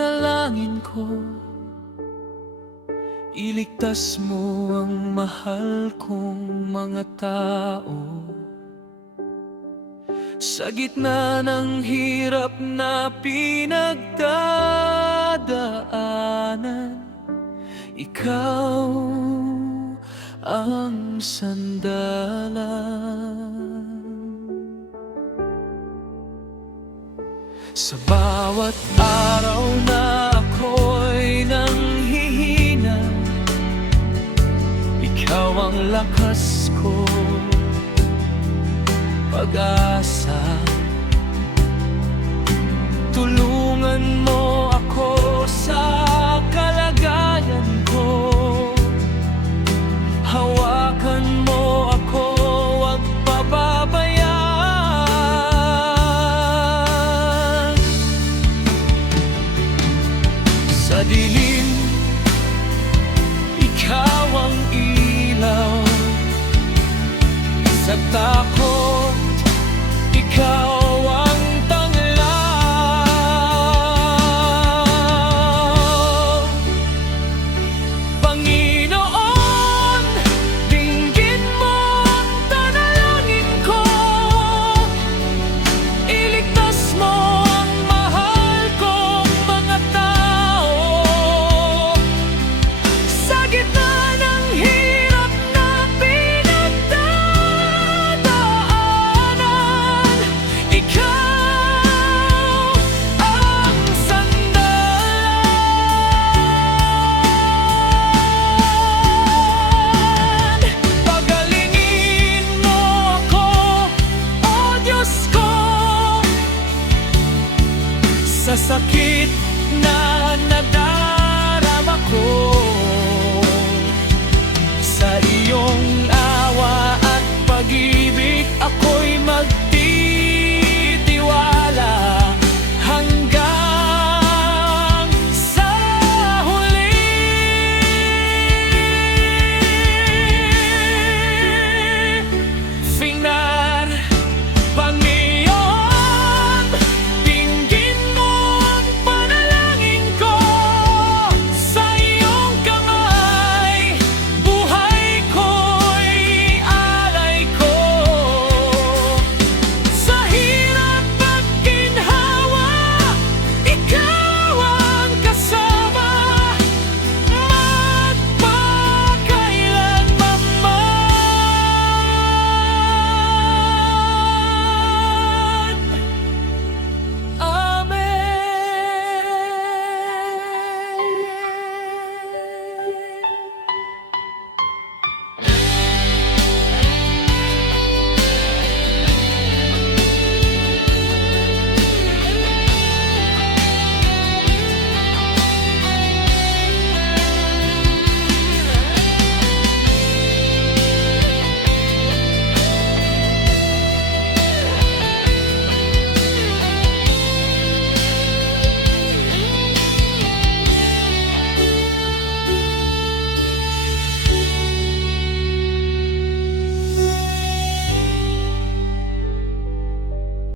panalangin ko, iligtas mo ang mahal kong mga tao. Sa gitna ng hirap na pinagdadaanan, ikaw ang sandalan. Sa bawat araw na ako'y nanghihina, ikaw ang lakas ko, pag-asa. Tulungan mo ako sa kalagayan ko, hawakan mo ako, huwag pababayaan. Sa dilim, ikaw ang ilaw. Sa takot, ikaw